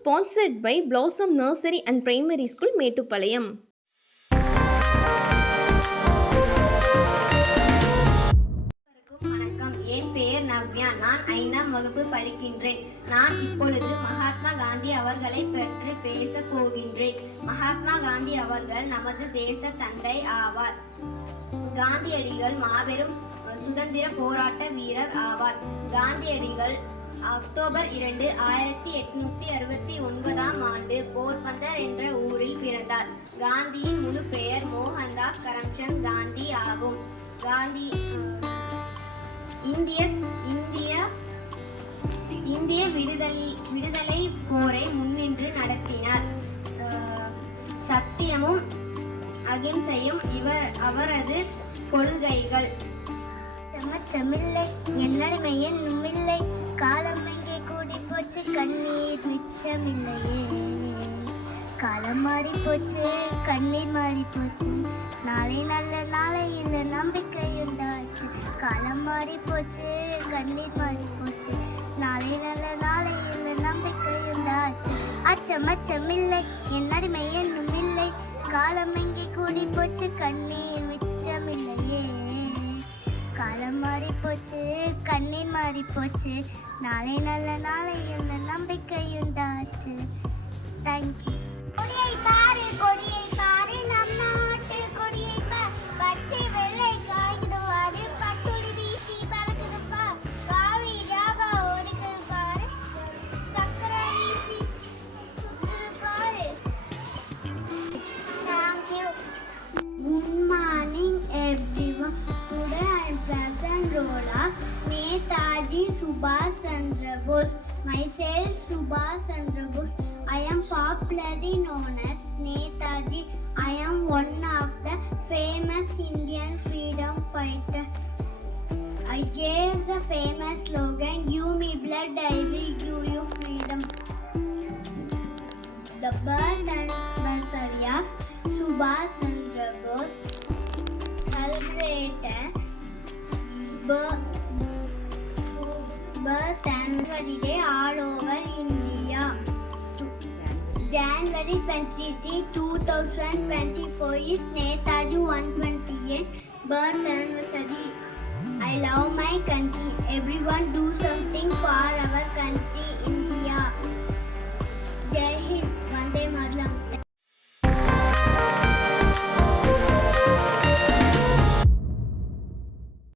sponsored by Blossom Nursery and Primary School, Mettupalayam. வணக்கம். என் பெயர் நவ்யா. நான் 5ஆம் வகுப்பு படிக்கின்றேன். நான் இப்பொழுது மகாத்மா காந்தி அவர்களை பற்றி பேச போகின்றேன். மகாத்மா காந்தி அவர்கள் நமது தேச தந்தை ஆவார். காந்தியடிகள் மாபெரும் சுதந்திர போராட்ட வீரர் ஆவார். காந்தியடிகள் அக்டோபர் 2, 1869ஆம் ஆண்டு போர்பந்தர் என்ற ஊரில் பிறந்தார். காந்தியின் முழு பெயர் மோகன்தாஸ் கரம்சந்த் காந்தி ஆகும். காந்தி இந்திய விடுதலை போரை முன்னின்று நடத்தினார். சத்தியமும் அகிம்சையும் அவரது கொள்கைகள். சமில்லை என்னடிமையின் நும்மில்லை, காலம் எங்கே கூடி போச்சு, கண்ணீர் மிச்சமில்லையே. காலம் மாறி போச்சு, கண்ணீர் மாறி போச்சு, நாளை நல்ல நாளை இல்லை நம்பிக்கை உண்டாச்சு. காலம் மாறி போச்சு, கண்ணீர் மாறி போச்சு, நாளை நல்ல நாளை இல்லை நம்பிக்கை உண்டாச்சு. அச்சமில்லை என்னடிமை என்னும் இல்லை, காலம் எங்கே கூடி போச்சு, கண்ணீர் மிச்சமில்லையே. காலம் மாறி போச்சு, கண்ணீர் மாறி போச்சு, நாளை நல்ல நாளை இல்லை நம்பிக்கை உண்டாச்சு. தேங்க்யூ. கொடியை பாரு, கொடியை பாரு, நம் நாட்டு கொடியை பார், பச்சை வெள்ளை காய்கிடுவாரு, பட்டுளி வீசி பறக்குது பார், காவி ராக ஓடுது பாரு, சக்கரை வீசி பாரு. Thank you. Good morning everyone. Today I am present role of Netaji Subhash Chandra Bose. Myself Subhash Chandra Bose. I am popularly known as Netaji. I am one of the famous Indian freedom fighter. I gave the famous slogan, "Give me blood, I will give you freedom." The birth anniversary of Subhash Chandra Bose celebrated birth anniversary day all over India. January 23, 2024 is Netaji 128th birth anniversary. I love my country. Everyone do something for our country in